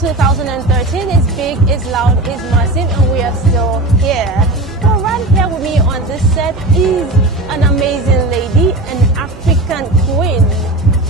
2013 is big, is loud, is massive, and we are still here. Well, right here with me on this set is an amazing lady, an African queen,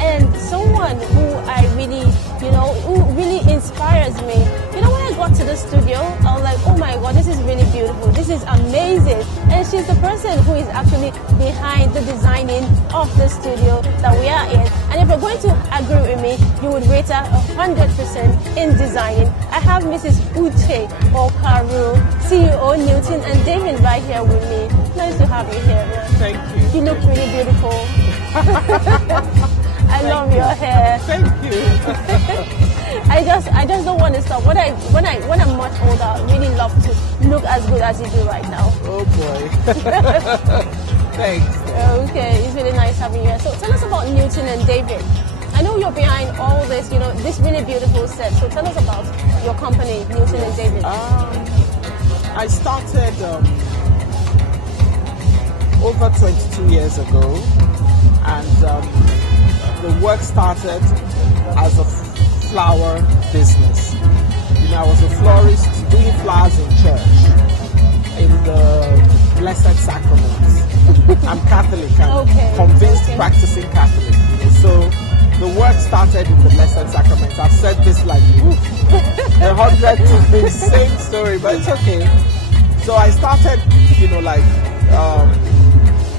and someone who I really, who really inspires me. When I got to the studio, I was like, oh my God, this is really beautiful. This is amazing. And she's the person who is actually behind the designing of the studio that we are in. And if you're going to agree with me, you would rate her 100% in designing. I have Mrs. Uche Okaru, CEO Newton and David right here with me. Nice to have you here. Thank you. You look really beautiful. I love your hair. Thank you. I just don't want to stop. When I'm much older, I really love to look as good as you do right now. Oh boy. Thanks. Okay, it's really nice having you here. So tell us about Newton and David. I know you're behind all this, this really beautiful set. So tell us about your company, Newton and David. I started over 22 years ago, and the work started as a flower business. I was a florist doing flowers in church in the Blessed Sacraments. I'm Catholic. I'm convinced practicing Catholic. So the work started in the Blessed Sacraments. I've said this like 100 times, the same story, but it's okay. So I started,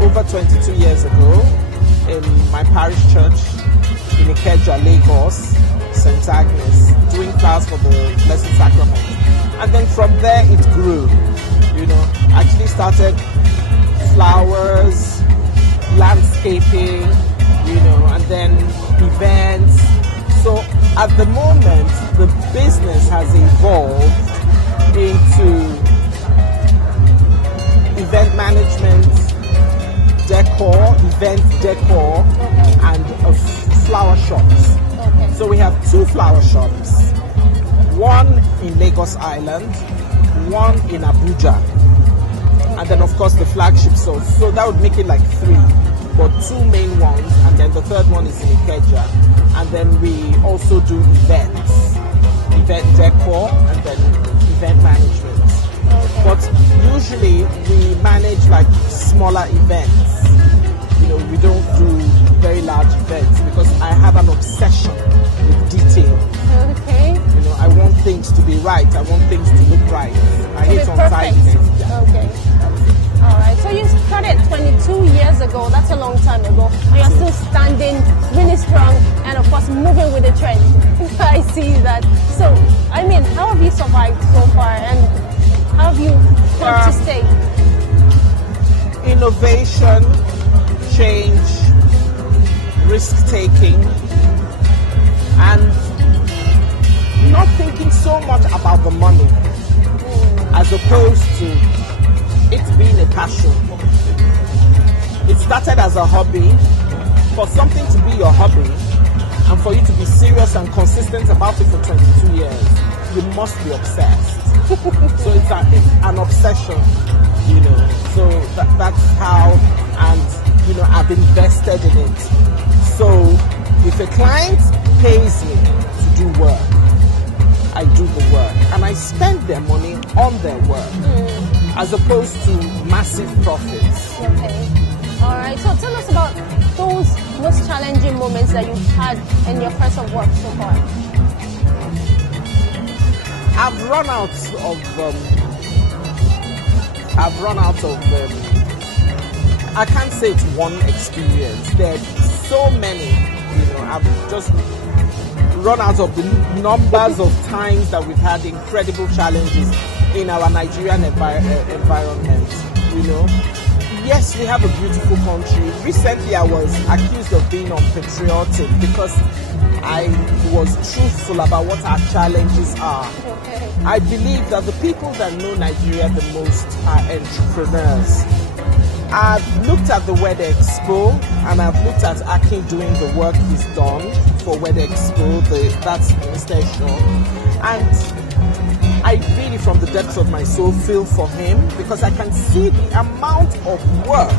over 22 years ago in my parish church in Ikeja, Lagos, St. Agnes, doing flowers for the Blessed Sacrament. And then from there it grew. Actually started flowers, landscaping, and then events. So at the moment, the business has evolved into event management, event decor, and flower shops. So we have 2 flower shops, one in Lagos Island, one in Abuja, and then of course the flagship store. So that would make it like 3, but 2 main ones, and then the third one is in Ikeja. And then we also do events, event decor, and then event management. But usually we manage like smaller events. We don't do very large events because I have an obsession with detail. Okay. I want things to be right. I want things to look right. I hate untidiness. Okay. All right. So you started 22 years ago. That's a long time ago. And you're still standing really strong and, of course, moving with the trend. I see that. So, how have you survived so far and how have you come to stay? Innovation, change, risk-taking, and not thinking so much about the money as opposed to it being a passion. It started as a hobby. For something to be your hobby and for you to be serious and consistent about it for 22 years, you must be obsessed. So it's an obsession, So that's how, and I've invested in it. So if a client pays me to do work, I do the work and I spend their money on their work as opposed to massive profits. Okay. All right. So tell us about those most challenging moments that you've had in your place of work so far. I've run out of I can't say it's one experience. There are so many, I've just run out of the numbers of times that we've had incredible challenges in our Nigerian environment, Yes, we have a beautiful country. Recently, I was accused of being unpatriotic because I was truthful about what our challenges are. Okay. I believe that the people that know Nigeria the most are entrepreneurs. I've looked at the WED Expo and I've looked at Akin doing the work he's done for WED Expo, that's Mr. And I really, from the depths of my soul, feel for him because I can see the amount of work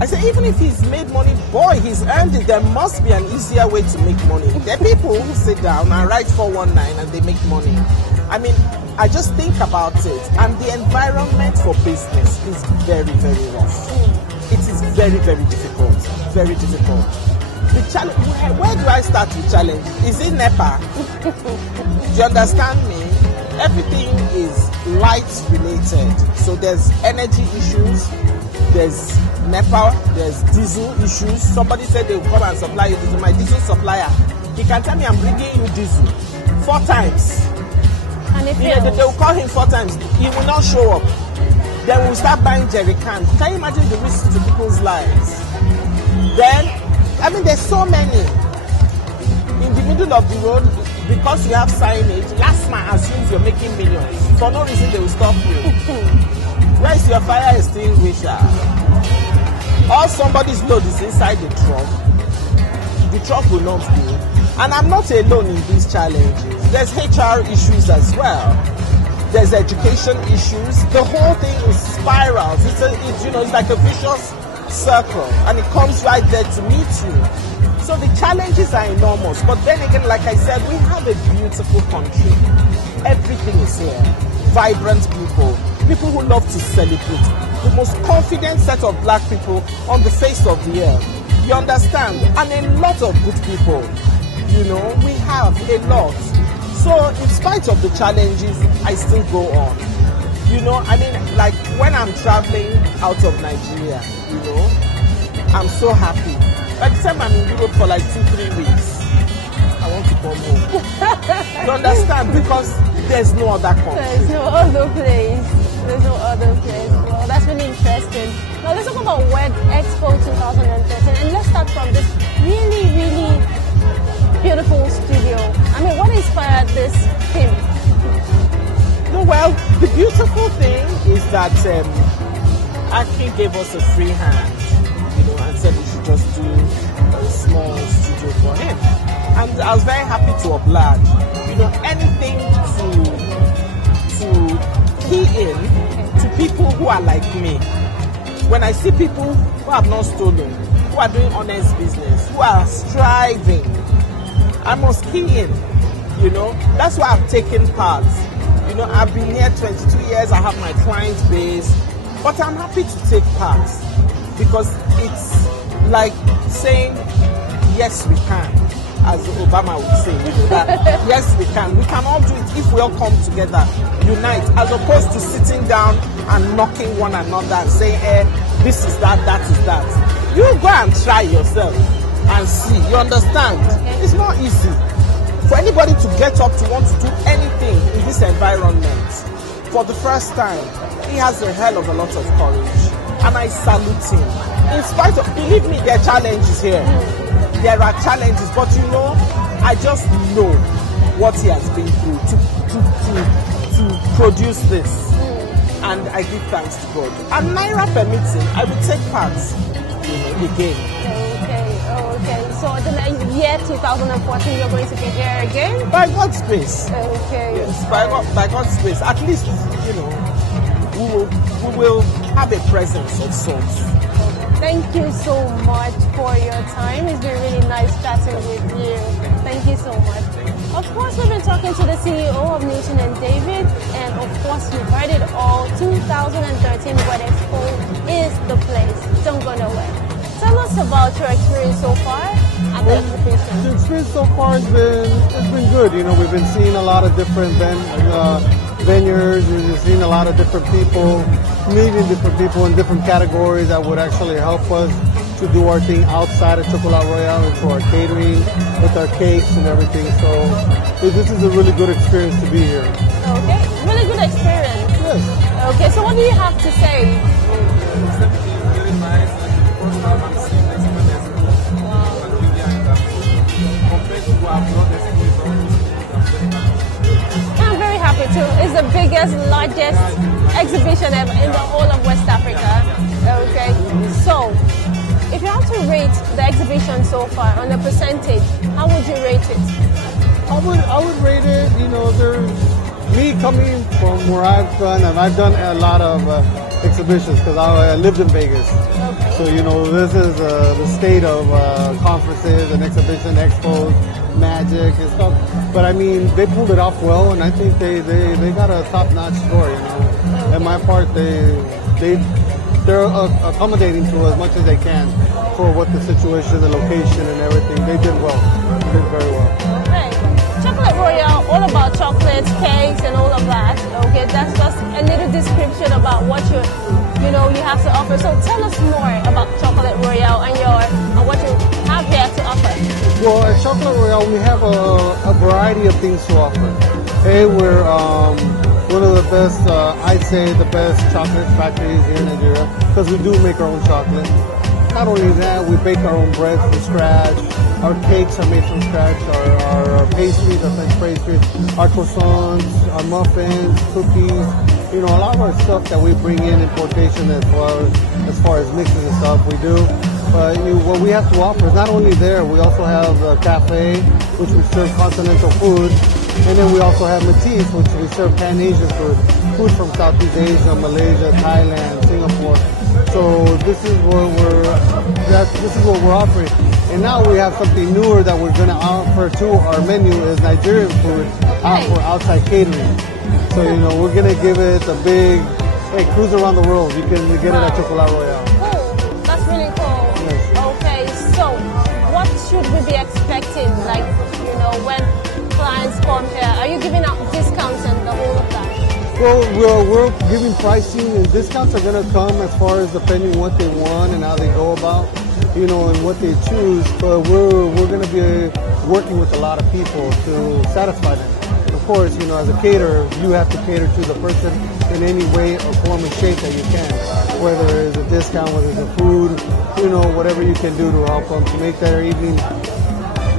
I said, even if he's made money, boy, he's earned it. There must be an easier way to make money. There are people who sit down and write 419 and they make money. I mean, I just think about it. And the environment for business is very, very rough. It is very, very difficult. Very difficult. The challenge, where do I start the challenge? Is it NEPA? Do you understand me? Everything is light related. So there's energy issues, there's NEPA, there's diesel issues. Somebody said they will come and supply you diesel. My diesel supplier, he can tell me I'm bringing you diesel 4 times. And if they will call him 4 times. He will not show up. Then we'll start buying jerry cans. Can you imagine the risk to people's lives? Then, I mean, there's so many. In the middle of the road, because you have signage, last man assumes you're making millions. For no reason, they will stop you. Where is your fire extinguisher? Or somebody's load is inside the truck will not be. And I'm not alone in these challenges. There's HR issues as well. There's education issues. The whole thing is spirals. It's like a vicious circle, and it comes right there to meet you. So the challenges are enormous. But then again, like I said, we have a beautiful country. Everything is here. Vibrant people. People who love to celebrate. The most confident set of black people on the face of the earth. You understand? And a lot of good people. We have a lot. So in spite of the challenges, I still go on. I mean, like when I'm traveling out of Nigeria, I'm so happy. By the time I'm in Europe for like 2-3 weeks, I want to come home. You understand? Because there's no other country. There's no other place. Well, that's really interesting. Now let's talk about WED Expo 2013, and let's start from this really, really beautiful studio. I mean, what inspired this theme? Well, the beautiful thing is that Aki gave us a free hand, and said we should just do a small studio for him. And I was very happy to oblige. Anything to key in to people who are like me. When I see people who have not stolen, who are doing honest business, who are striving, I must key in. That's why I've taken part. I've been here 22 years, I have my client base, but I'm happy to take part because it's like saying, yes, we can, as Obama would say, that yes, we can. We can all do it if we all come together, unite, as opposed to sitting down and knocking one another and saying, this is that is that. You go and try yourself and see. You understand? It's not easy. For anybody to get up to want to do anything in this environment for the first time, he has a hell of a lot of courage. And I salute him. In spite of, believe me, there are challenges here. There are challenges, but I just know what he has been through to produce this. And I give thanks to God. And Naira permitting, I will take part again. Okay. So the year 2014, you're going to be here again? By God's grace. Okay. Yes, by God's grace. At least, we will have a presence of sorts. Thank you so much for your time. It's been really nice chatting with you. Thank you so much. Of course, we've been talking to the CEO of Newton and David, and of course, you've heard it all. 2013 WED Expo is the place. Don't go nowhere. Tell us about your experience so far at the exhibition. The experience so far has been good. We've been seeing a lot of different venues. We've been seeing a lot of different people, meeting different people in different categories that would actually help us to do our thing outside of Chocolate Royale and for our catering with our cakes and everything. So this is a really good experience to be here. Okay, really good experience. Yes. Okay, so what do you have to say? I'm very happy too. It's the biggest, largest exhibition ever in the whole of West Africa. Okay, so if you have to rate the exhibition so far on a percentage, how would you rate it? I would rate it. There's me coming from where I've done a lot of exhibitions because I lived in Vegas. Okay. So, you know, this is the state of conferences and exhibition, expos, magic and stuff. But I mean, they pulled it off well, and I think they got a top-notch score, you know. And my part, they're accommodating to as much as they can for what the situation, the location, and everything. They did well. They did very well. Okay. Chocolate Royale, all about chocolates, cakes, and all of that. Okay, that's just a little description about what you have to offer. So tell us more about Chocolate Royale and what you have here to offer. Well, at Chocolate Royale, we have a variety of things to offer. Hey, we're one of the best, I'd say the best chocolate factories here in Nigeria, because we do make our own chocolate. Not only that, we bake our own bread from scratch. Our cakes are made from scratch. Our pastries, our French pastries, our croissants, our muffins, cookies. You know, a lot of our stuff that we bring in importation as far as mixes and stuff, we do. But what we have to offer is not only there, we also have a cafe, which we serve continental food. And then we also have Matisse, which we serve Pan-Asian food from Southeast Asia, Malaysia, Thailand, Singapore. So this is what we're offering. And now we have something newer that we're going to offer to our menu is Nigerian food for outside catering. So, you know, we're going to give it a big, hey, cruise around the world. You can get it at Chocolate Royale. Cool. That's really cool. Yes. Okay, so what should we be expecting? Like, you know, when clients come here, are you giving out discounts and the whole of that? Well, we're giving pricing, and discounts are going to come as far as depending what they want and how they go about, you know, and what they choose. But we're going to be working with a lot of people to satisfy them. Of course, you know, as a caterer, you have to cater to the person in any way or form or shape that you can. Whether it's a discount, whether it's a food, you know, whatever you can do to help them to make their evening,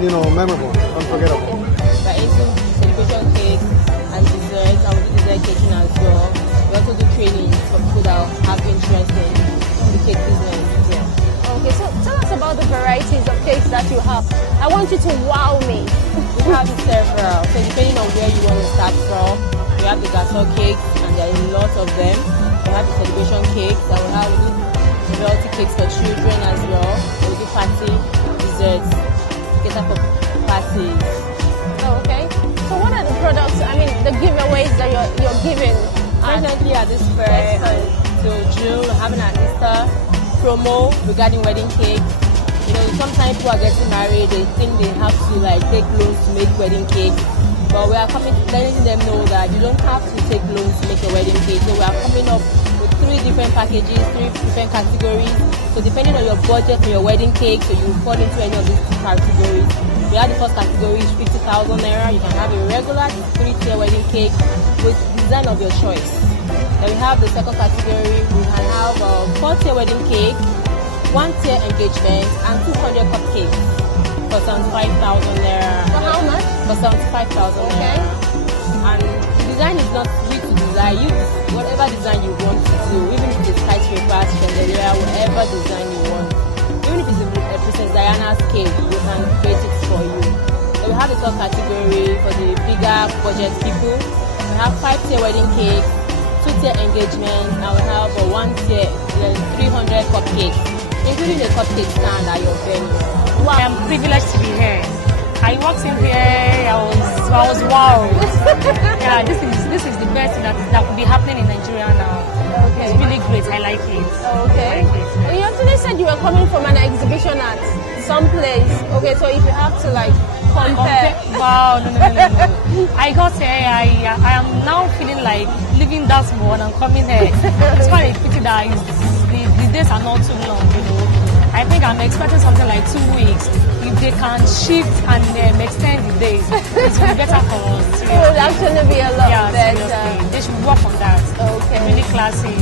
you know, memorable, unforgettable. We're into celebration cakes and desserts, and we do dessert catering as well. We also do training for people that have interest in the cake business. Yeah. Okay, so tell us about the varieties of cakes that you have. I want you to wow me. We have several, so depending on where you want to start from, we have the gasol cakes, and there are a lot of them. We have the celebration cakes, and we have novelty cakes for children as well. We do party desserts, cater for parties. Okay. So what are the products, I mean, the giveaways that you're giving? Presently at this fair, till June, we're having an Easter promo regarding wedding cake. You know, sometimes people are getting married, they think they have to like take loans to make wedding cake. But we are letting them know that you don't have to take loans to make a wedding cake. So we are coming up with 3 different packages, 3 different categories. So depending on your budget for your wedding cake, so you fall into any of these categories. We have the first category is 50,000 naira. You can have a regular 3-tier wedding cake with design of your choice. Then we have the second category. We can have a 4-tier wedding cake, 1-tier engagement, and 200 cupcakes for 75,000 naira. For how much? For 75,000 naira. And the design is not you to design. You whatever design you want to do, even if it's skyscraper, chandelier, whatever design you want. Even if it's a Princess Diana's cake, you can create it for you. So we have the third category for the bigger budget people. We have 5-tier wedding cake, 2-tier engagement, and we have a 1-tier 300 cupcakes, including the cupcake stand at your venue. Wow. I'm privileged to be here. I walked in here, I was wowed. Yeah, this is the best thing that could be happening in Nigeria now. Okay. It's really great. I like it. Okay. I like it. You actually said you were coming from an exhibition at some place. Okay, so if you have to like compare. Wow, no. I got here, I am now feeling like leaving that small and I'm coming here. It's quite a pity that the days are not too long, you know. I think I'm expecting something like 2 weeks. If they can shift and extend the days, it's better for us. It would actually be a lot better. Seriously. They should work on that. Okay. Really classy.